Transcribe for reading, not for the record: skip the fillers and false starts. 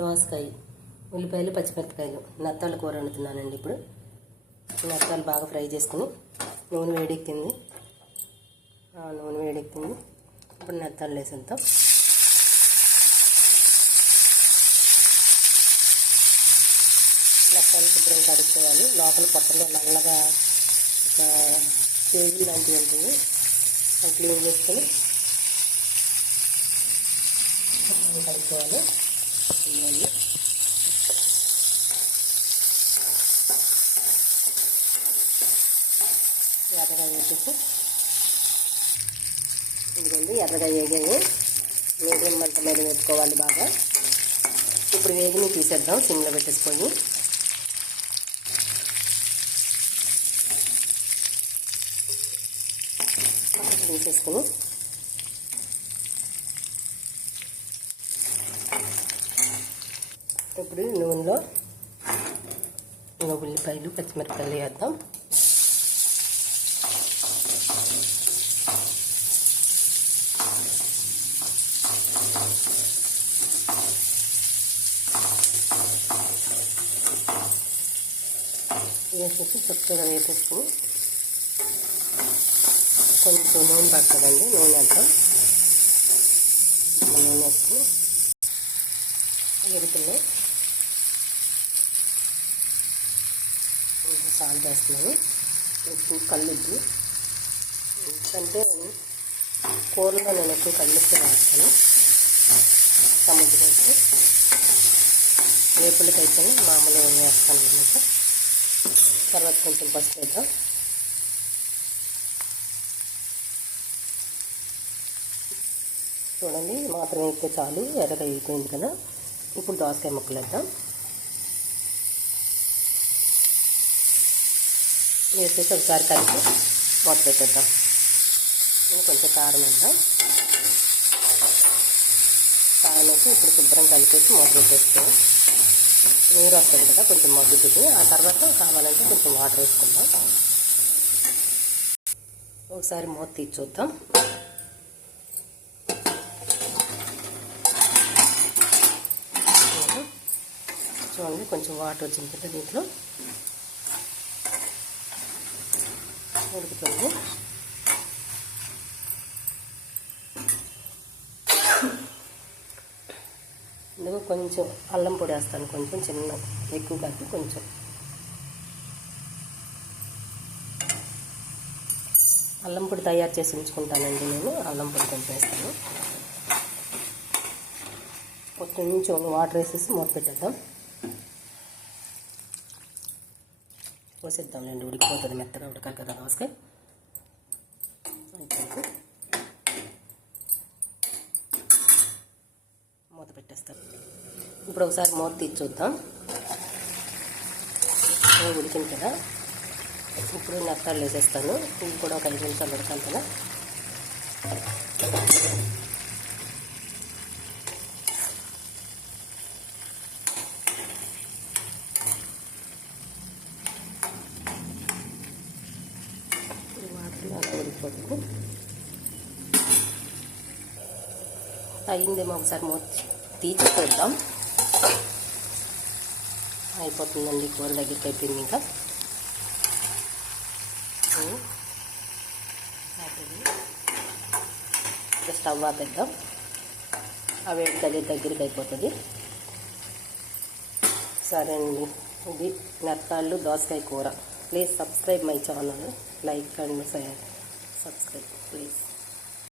దోసకాయ, ఉల్లిపాయలు, పచ్చిమిరపకాయలు, నత్తాలు కూర వండుతున్నానండి. ఇప్పుడు నత్తాలు బాగా ఫ్రై చేసుకుని నూనె వేడెక్కింది. ఇప్పుడు నత్తాలు వేసేద్దాం. నత్తాలు శుభ్రం కడుక్కోవాలి. లోపల పొట్టలో నల్లగా ఒక పేజీ లాంటివి ఉంటుంది. అది క్లీన్ చేసుకొని కడుక్కోవాలి. ఇవన్నీ ఎర్రగా వేసేసి ఇదిగోండి, ఎర్రగా వేగాయి. మీడియం మంట మీద వేసుకోవాలి బాగా. ఇప్పుడు వేగిని తీసేద్దాం. సిమ్లో పెట్టేసుకొని తీసేసుకొని ఇప్పుడు నూనెలో ఉల్లిపాయలు, పచ్చిమిరపకాయలు వేద్దాం. వేసేసి చక్కగా వేసేసుకుని కొంచెం నూనె పడుతుందండి. నూనె వేద్దాం. నూనె వేసుకుని ఎగుతున్నాయి. ఇంకా సాల్ట్ వేస్తున్నాను. ఉప్పు, కల్లుప్పు. ఎందుకంటే కూరలో నేను ఎక్కువ కల్లుప్పు వేస్తాను. సముద్రం ఉప్పు, వేపులకైతే మామూలుగా వేస్తాను అన్నమాట. తర్వాత కొంచెం పసుపు వేద్దాం. చూడండి, మాత్రం వేస్తే చాలు. ఎర్రగా అయిపోయింది కదా. ఇప్పుడు దోసకాయ ముక్కలు వేద్దాం. వేసేసి ఒకసారి కలిపి మూత పెట్టేద్దాం. కొంచెం కారం వేద్దాం. కారం వేసి ఇప్పుడు శుభ్రం కలిపేసి మూత పెట్టేస్తాం. నీరు వస్తుంది కదా, కొంచెం మగ్గుతుంది. ఆ తర్వాత కావాలంటే కొంచెం వాటర్ వేసుకుందాం. ఒకసారి మూత తీసి చూద్దాం. చూడండి, కొంచెం వాటర్ వచ్చింది కదా, దీంట్లో ఉడుకుతుంది. ఇందులో కొంచెం అల్లం పొడి వేస్తాను. కొంచెం చిన్న, ఎక్కువ కాదు, కొంచెం అల్లం పొడి తయారు చేసి ఉంచుకుంటానండి నేను. అల్లం పొడి కొంచెం వేస్తాను. కొంచెం వాటర్ వేసేసి మూత పెట్టేద్దాం. పోసేద్దాంలేండి, ఉడికిపోతుంది. మెత్తగా ఉడకాలి కదా దోసకాయ. మూత పెట్టేస్తాం. ఇప్పుడు ఒకసారి మూత తీసి చూద్దాం. ఉడికింది కదా. ఇప్పుడు నత్తాలు వేసేస్తాను. ఇవి కూడా ఒక 5 నిమిషాలు ఉడకాలి కదా. అలా ఉడికిపోతుంది. అయిందేమో, ఒకసారి మూత తీసి చూద్దాం. అయిపోతుందండి, కూర దగ్గరికి అయిపోయింది. ఇంకా స్టవ్ ఆపేద్దాం. ఆ వేడి దగ్గరికి అయిపోతుంది. సరే అండి, ఇది నత్తాళ్ళు దోసకాయ కూర. Please subscribe my channel. Like and subscribe please.